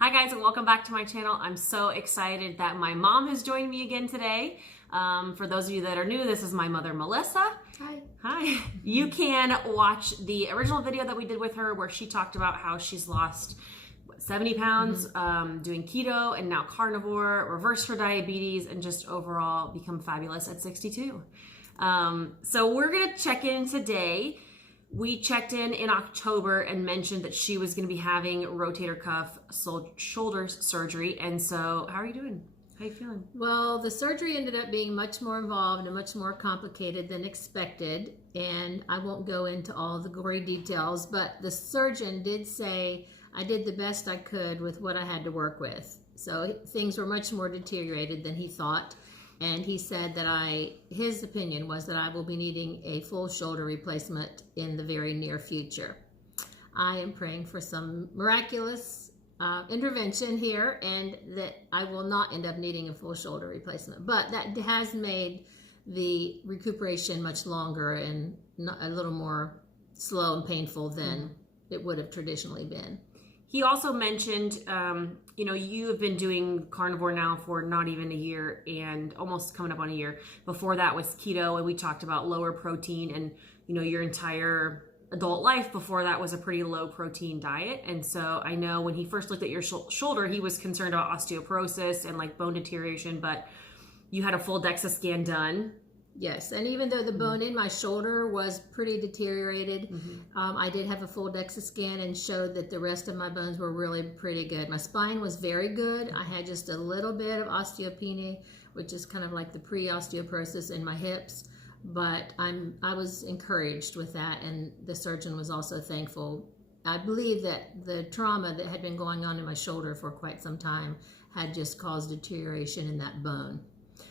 Hi guys, and welcome back to my channel. I'm so excited that my mom has joined me again today. For those of you that are new, this is my mother, Melissa. Hi. Hi. You can watch the original video that we did with her where she talked about how she's lost 70 pounds doing keto and now carnivore, reversed her diabetes, and just overall become fabulous at 62. So we're going to check in today. We checked in October and mentioned that she was going to be having rotator cuff shoulder surgery. And so, how are you doing? How are you feeling? Well, the surgery ended up being much more involved and much more complicated than expected. And I won't go into all the gory details, but the surgeon did say I did the best I could with what I had to work with. So things were much more deteriorated than he thought. And he said that his opinion was that I will be needing a full shoulder replacement in the very near future. I am praying for some miraculous intervention here and that I will not end up needing a full shoulder replacement. But that has made the recuperation much longer and a little more slow and painful than it would have traditionally been. He also mentioned, you have been doing carnivore now for not even a year and almost coming up on a year. Before that was keto, and we talked about lower protein and, your entire adult life before that was a pretty low protein diet. And so I know when he first looked at your shoulder, he was concerned about osteoporosis and like bone deterioration, but you had a full DEXA scan done. Yes, and even though the bone in my shoulder was pretty deteriorated, I did have a full DEXA scan and showed that the rest of my bones were really pretty good. My spine was very good. I had just a little bit of osteopenia, which is kind of like the pre-osteoporosis in my hips, but I was encouraged with that, and the surgeon was also thankful. I believe that the trauma that had been going on in my shoulder for quite some time had just caused deterioration in that bone.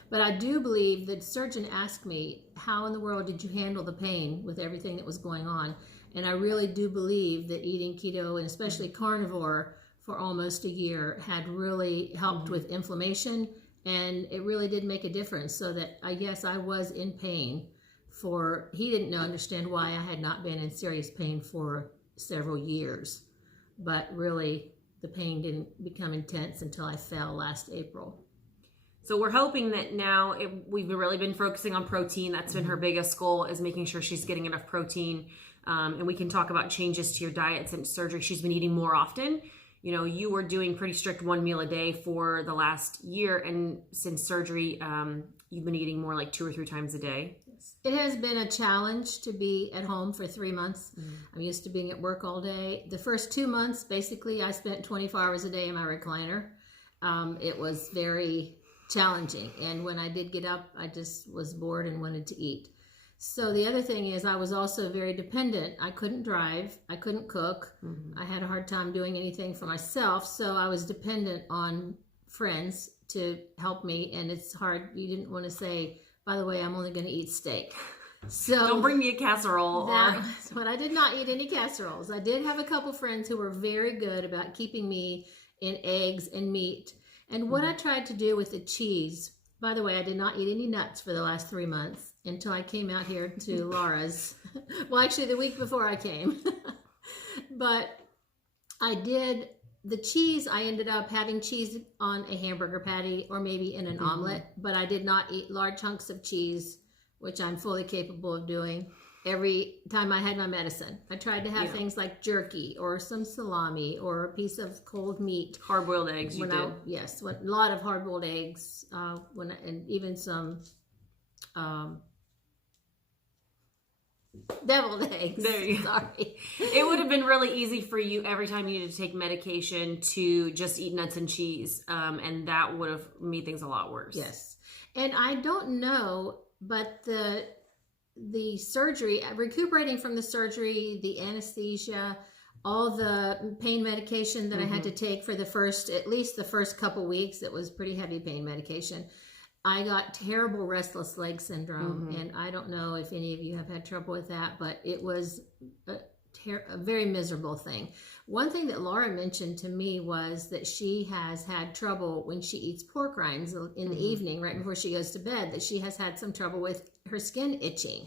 But I do believe the surgeon asked me, how in the world did you handle the pain with everything that was going on? And I really do believe that eating keto, and especially carnivore, for almost a year had really helped with inflammation. And it really did make a difference, so that yes, I was in pain he didn't understand why I had not been in serious pain for several years. But really, the pain didn't become intense until I fell last April. So we're hoping that now we've really been focusing on protein. That's been her biggest goal, is making sure she's getting enough protein. And we can talk about changes to your diet since surgery. She's been eating more often. You were doing pretty strict 1 meal a day for the last year. And since surgery, you've been eating more like 2 or 3 times a day. It has been a challenge to be at home for 3 months. I'm used to being at work all day. The first 2 months, basically, I spent 24 hours a day in my recliner. It was very challenging, and when I did get up, I just was bored and wanted to eat. So the other thing is I was also very dependent. I couldn't drive, I couldn't cook, I had a hard time doing anything for myself, so I was dependent on friends to help me. And it's hard, you didn't want to say, by the way, I'm only going to eat steak. So don't bring me a casserole. But I did not eat any casseroles. I did have a couple friends who were very good about keeping me in eggs and meat. And what I tried to do with the cheese, by the way, I did not eat any nuts for the last 3 months until I came out here to Laura's. Well, actually the week before I came. But the cheese, I ended up having cheese on a hamburger patty or maybe in an omelet, but I did not eat large chunks of cheese, which I'm fully capable of doing. Every time I had my medicine, I tried to have things like jerky or some salami or a piece of cold meat. Hard-boiled eggs, Yes, a lot of hard-boiled eggs, and even some deviled eggs. There you go. Sorry. It would have been really easy for you every time you needed to take medication to just eat nuts and cheese, and that would have made things a lot worse. Yes, and I don't know, but the surgery, recuperating from the surgery, the anesthesia, all the pain medication that I had to take for at least the first couple weeks, it was pretty heavy pain medication. I got terrible restless leg syndrome, and I don't know if any of you have had trouble with that, but it was a very miserable thing. One thing that Laura mentioned to me was that she has had trouble when she eats pork rinds in the evening, right before she goes to bed, that she has had some trouble with her skin itching.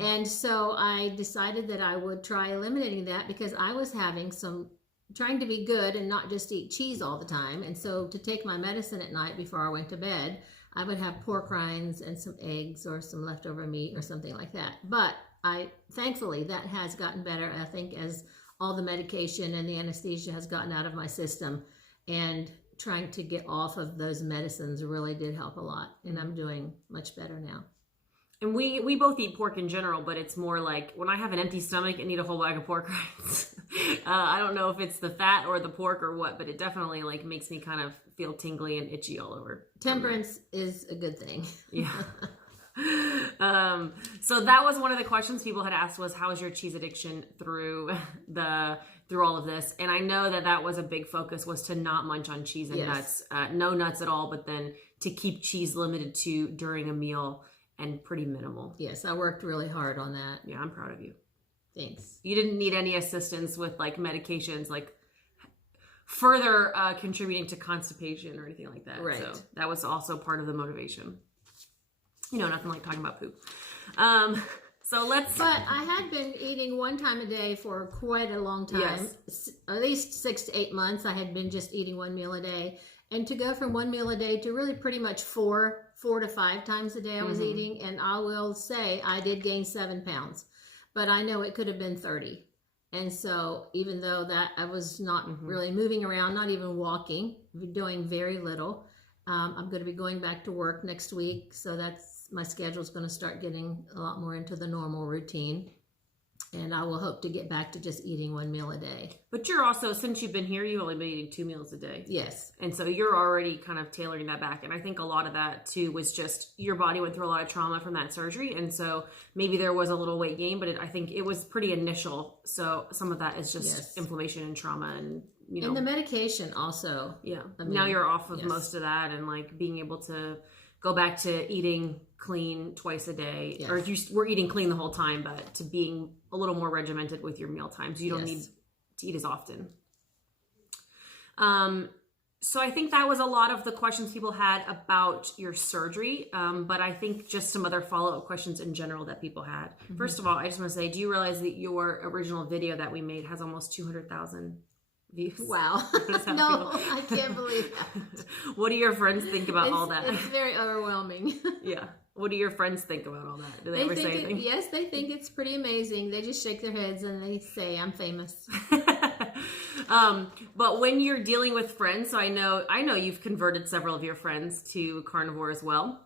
And so I decided that I would try eliminating that, because I was having some trying to be good and not just eat cheese all the time. And so to take my medicine at night before I went to bed, I would have pork rinds and some eggs or some leftover meat or something like that. But thankfully, that has gotten better, I think, as all the medication and the anesthesia has gotten out of my system. And trying to get off of those medicines really did help a lot. And I'm doing much better now. And we both eat pork in general, but it's more like when I have an empty stomach and eat a whole bag of pork rinds. I don't know if it's the fat or the pork or what, but it definitely like makes me kind of feel tingly and itchy all over. Temperance is a good thing. Yeah. So that was one of the questions people had asked was, how is your cheese addiction through all of this? And I know that was a big focus, was to not munch on cheese and nuts, no nuts at all, but then to keep cheese limited to during a meal and pretty minimal. Yes, I worked really hard on that. Yeah, I'm proud of you. Thanks. You didn't need any assistance with like medications, like further contributing to constipation or anything like that. Right. So that was also part of the motivation. You know, nothing like talking about poop. But I had been eating one time a day for quite a long time. Yes. At least 6 to 8 months, I had been just eating one meal a day. And to go from one meal a day to really pretty much four to 5 times a day I was eating. And I will say I did gain 7 pounds, but I know it could have been 30. And so even though that I was not really moving around, not even walking, doing very little, I'm going to be going back to work next week. So my schedule is going to start getting a lot more into the normal routine. And I will hope to get back to just eating one meal a day. But you're also, since you've been here, you've only been eating 2 meals a day. Yes. And so you're already kind of tailoring that back. And I think a lot of that too was just your body went through a lot of trauma from that surgery. And so maybe there was a little weight gain, but I think it was pretty initial. So some of that is just inflammation and trauma and, you know. And the medication also. Yeah. I mean, now you're off of most of that and like being able to go back to eating clean twice a day, or we're eating clean the whole time, but to being a little more regimented with your meal times. You don't need to eat as often. So I think that was a lot of the questions people had about your surgery. But I think just some other follow-up questions in general that people had. First of all, I just want to say, do you realize that your original video that we made has almost 200,000 views? Wow. No, I can't believe that. What do your friends think about all that? It's very overwhelming. Yeah. What do your friends think about all that? Do they ever say anything? Yes, they think it's pretty amazing. They just shake their heads and they say, I'm famous. But when you're dealing with friends, so I know you've converted several of your friends to carnivore as well.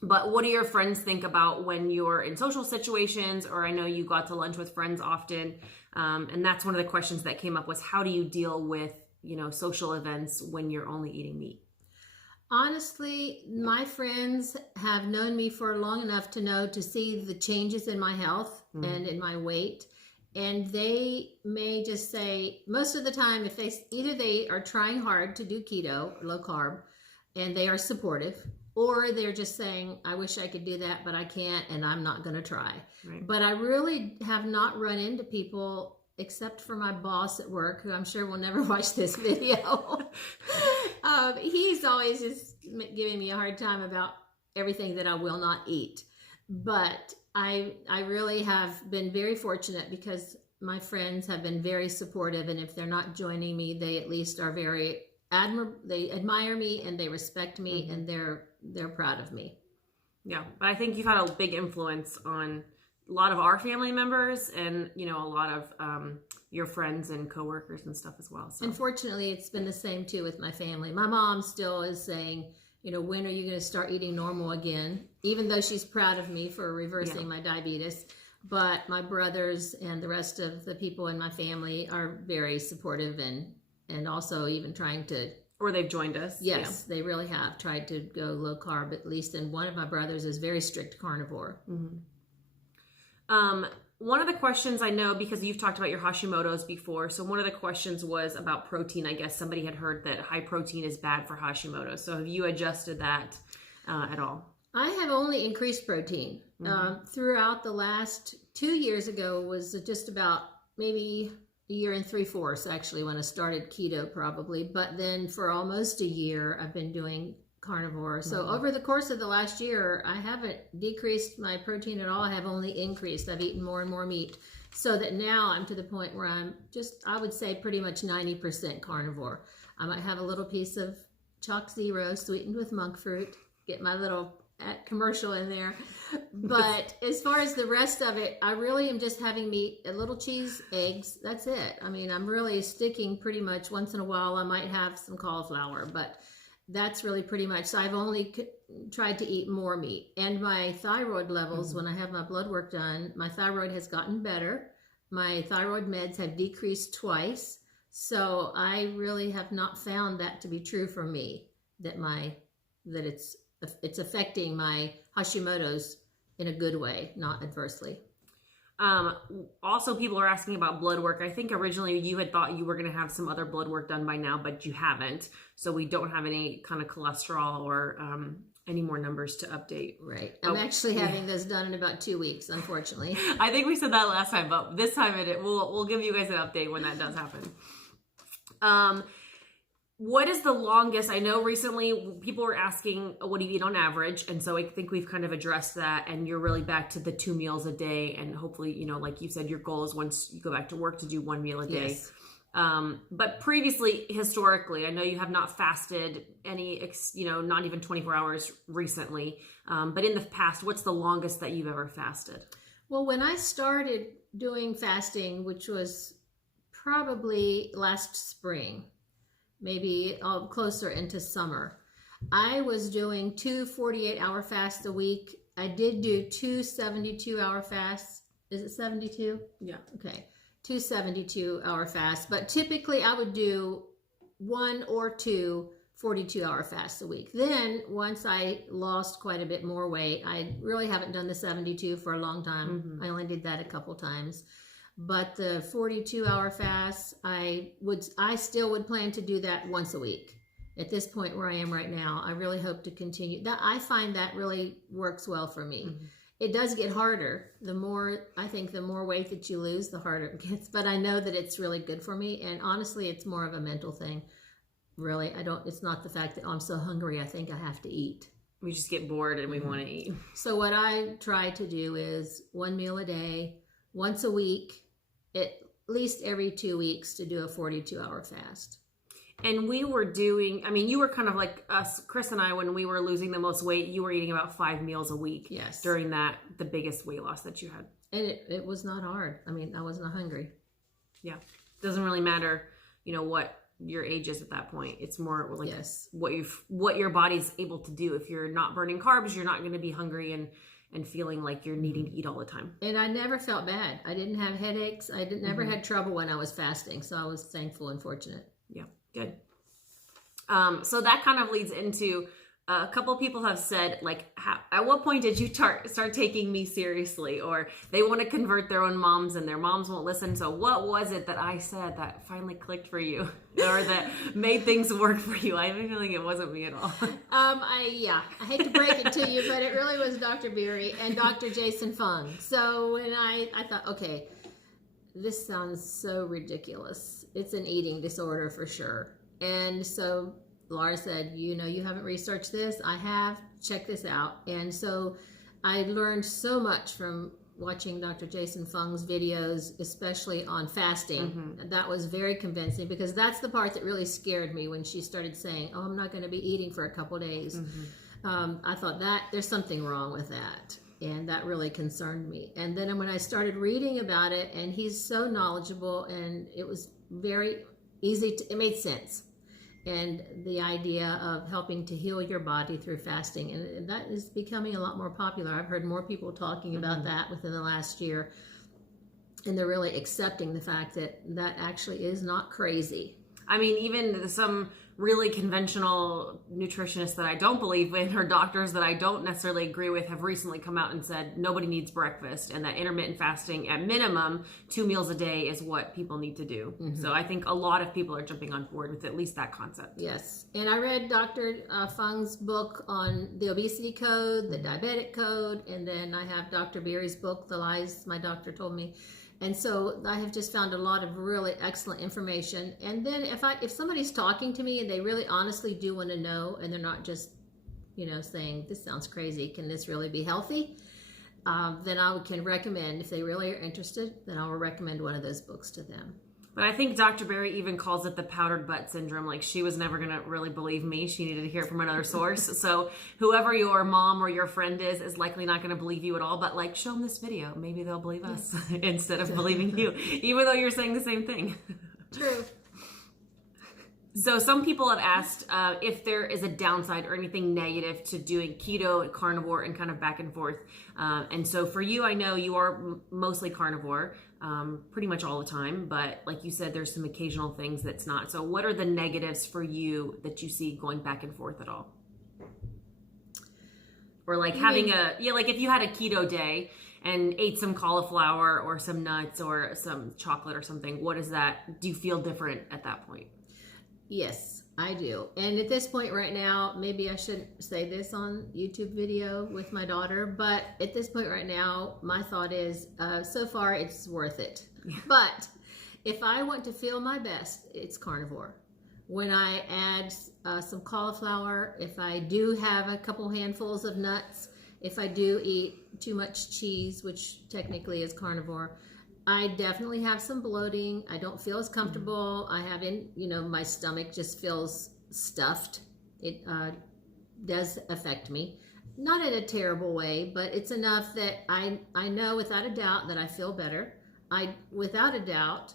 But what do your friends think about when you're in social situations, or I know you got to lunch with friends often, and that's one of the questions that came up was, how do you deal with, you know, social events when you're only eating meat? Honestly, my friends have known me for long enough to see the changes in my health and in my weight. And they may just say, most of the time, if they are trying hard to do keto, low carb, and they are supportive, or they're just saying, I wish I could do that, but I can't, and I'm not going to try. Right. But I really have not run into people, except for my boss at work, who I'm sure will never watch this video. He's always just giving me a hard time about everything that I will not eat. But I really have been very fortunate because my friends have been very supportive, and if they're not joining me, they at least are very they admire me and they respect me, and they're proud of me. Yeah, but I think you've had a big influence on a lot of our family members and, you know, a lot of your friends and coworkers and stuff as well. So. Unfortunately, it's been the same too with my family. My mom still is saying, you know, when are you going to start eating normal again? Even though she's proud of me for reversing my diabetes. But my brothers and the rest of the people in my family are very supportive and also even trying to... Or they've joined us. Yes, they really have tried to go low carb at least. And one of my brothers is very strict carnivore. One of the questions I know, because you've talked about your Hashimoto's before, so one of the questions was about protein. I guess somebody had heard that high protein is bad for Hashimoto. So have you adjusted that at all? I have only increased protein. Throughout the last 2 years ago was just about maybe a year and 3/4 actually when I started keto probably. But then for almost a year, I've been doing carnivore. So over the course of the last year, I haven't decreased my protein at all. I have only increased. I've eaten more and more meat. So that now I'm to the point where I'm just, I would say pretty much 90% carnivore. I might have a little piece of Chalk Zero sweetened with monk fruit, get my little commercial in there. But as far as the rest of it, I really am just having meat, a little cheese, eggs. That's it. I mean, I'm really sticking pretty much once in a while. I might have some cauliflower, but that's really pretty much. So I've only tried to eat more meat. And my thyroid levels, when I have my blood work done, my thyroid has gotten better. My thyroid meds have decreased twice. So I really have not found that to be true for me, that it's affecting my Hashimoto's in a good way, not adversely. Also, people are asking about blood work. I think originally you had thought you were going to have some other blood work done by now, but you haven't. So we don't have any kind of cholesterol or any more numbers to update. Right. I'm actually having those done in about 2 weeks, unfortunately. I think we said that last time, but this time we'll give you guys an update when that does happen. What is the longest? I know recently people were asking, what do you eat on average? And so I think we've kind of addressed that, and you're really back to the 2 meals a day. And hopefully, you know, like you said, your goal is once you go back to work to do 1 meal a day. Yes. But previously, historically, I know you have not fasted any, not even 24 hours recently. But in the past, what's the longest that you've ever fasted? Well, when I started doing fasting, which was probably last spring, maybe closer into summer, I was doing 2 48-hour fasts a week. I did do 2 72-hour fasts. Is it 72? Yeah. Okay. 2 72-hour fasts. But typically I would do 1 or 2 42-hour fasts a week. Then once I lost quite a bit more weight, I really haven't done the 72 for a long time. I only did that a couple times. But the 42-hour fast, I still would plan to do that once a week. At this point where I am right now, I really hope to continue. That I find that really works well for me. It does get harder. The more weight that you lose, the harder it gets. But I know that it's really good for me. And honestly, it's more of a mental thing. Really, it's not the fact that I'm so hungry, I think I have to eat. We just get bored and we want to eat. So what I try to do is 1 meal a day, once a week, at least every 2 weeks, to do a 42-hour fast. And we were doing, you were kind of like us, Chris and I, when we were losing the most weight, you were eating about 5 meals a week. Yes. During the biggest weight loss that you had. And it was not hard. I wasn't hungry. Yeah. Doesn't really matter, what your age is at that point. It's more like yes. what your body's able to do. If you're not burning carbs, you're not going to be hungry and feeling like you're needing to eat all the time. And I never felt bad. I didn't have headaches. I never had trouble when I was fasting. So I was thankful and fortunate. Yeah, good. So that kind of leads into a couple of people have said, like, at what point did you start taking me seriously? Or they want to convert their own moms and their moms won't listen. So what was it that I said that finally clicked for you or that made things work for you? I have a feeling it wasn't me at all. I hate to break it to you, but it really was Dr. Beery and Dr. Jason Fung. So when I thought, okay, this sounds so ridiculous. It's an eating disorder for sure. And so Laura said, you haven't researched this. I have. Check this out. And so I learned so much from watching Dr. Jason Fung's videos, especially on fasting. That was very convincing, because that's the part that really scared me when she started saying, I'm not going to be eating for a couple days. I thought that there's something wrong with that. And that really concerned me. And then when I started reading about it, and he's so knowledgeable, and it was very easy, it made sense. And the idea of helping to heal your body through fasting, and that is becoming a lot more popular. I've heard more people talking about that within the last year, and they're really accepting the fact that that actually is not crazy. Even some really conventional nutritionists that I don't believe in, or doctors that I don't necessarily agree with, have recently come out and said nobody needs breakfast, and that intermittent fasting, at minimum 2 meals a day, is what people need to do. So I think a lot of people are jumping on board with at least that concept. Yes. And I read Dr. Fung's book on the obesity code, the diabetic code, and then I have Dr. Beery's book, The Lies My Doctor Told Me. And so I have just found a lot of really excellent information. And then if somebody's talking to me and they really honestly do want to know, and they're not just, saying, this sounds crazy, can this really be healthy? then I can recommend, if they really are interested, then I will recommend one of those books to them. But I think Dr. Berry even calls it the powdered butt syndrome. Like, she was never going to really believe me. She needed to hear it from another source. So whoever your mom or your friend is likely not going to believe you at all. But like, show them this video. Maybe they'll believe us instead of believing you, even though you're saying the same thing. True. So some people have asked if there is a downside or anything negative to doing keto and carnivore and kind of back and forth. And so for you, I know you are mostly carnivore pretty much all the time, but like you said, there's some occasional things that's not. So what are the negatives for you that you see going back and forth at all? Or like like if you had a keto day and ate some cauliflower or some nuts or some chocolate or something, what is that? Do you feel different at that point? Yes, I do. And at this point right now, maybe I shouldn't say this on YouTube video with my daughter, but at this point right now, my thought is, so far it's worth it. But if I want to feel my best, it's carnivore. When I add some cauliflower, if I do have a couple handfuls of nuts, if I do eat too much cheese, which technically is carnivore, I definitely have some bloating. I don't feel as comfortable. I have my stomach just feels stuffed. It does affect me. Not in a terrible way, but it's enough that I know without a doubt that I feel better. I, without a doubt,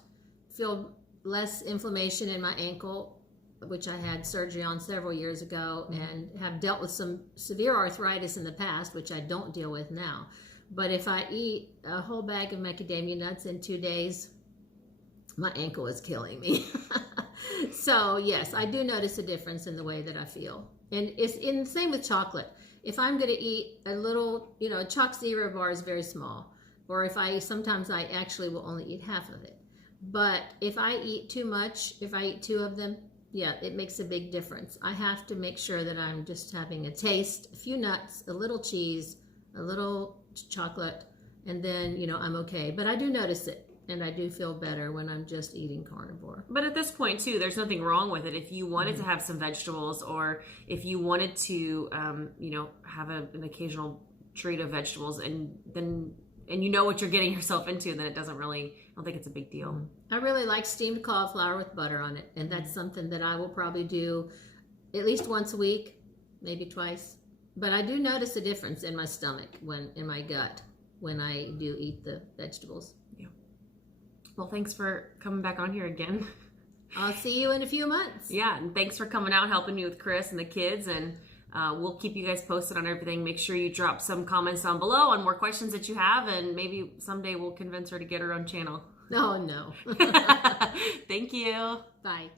feel less inflammation in my ankle, which I had surgery on several years ago, and have dealt with some severe arthritis in the past, which I don't deal with now. But if I eat a whole bag of macadamia nuts in 2 days, my ankle is killing me. So yes, I do notice a difference in the way that I feel. And it's in the same with chocolate. If I'm going to eat a little, a Choc Zero bar is very small. Or sometimes I actually will only eat half of it. But if I eat too much, if I eat 2 of them, yeah, it makes a big difference. I have to make sure that I'm just having a taste, a few nuts, a little cheese, a little chocolate, and then I'm okay. But I do notice it, and I do feel better when I'm just eating carnivore. But at this point too, there's nothing wrong with it. If you wanted to have some vegetables, or if you wanted to have an occasional treat of vegetables, and you know what you're getting yourself into, then I don't think it's a big deal. I really like steamed cauliflower with butter on it, and that's something that I will probably do at least once a week, maybe twice. But I do notice a difference in my stomach, in my gut, when I do eat the vegetables. Yeah. Well, thanks for coming back on here again. I'll see you in a few months. Yeah, and thanks for coming out, helping me with Chris and the kids, and we'll keep you guys posted on everything. Make sure you drop some comments down below on more questions that you have, and maybe someday we'll convince her to get her own channel. Oh, no. Thank you. Bye.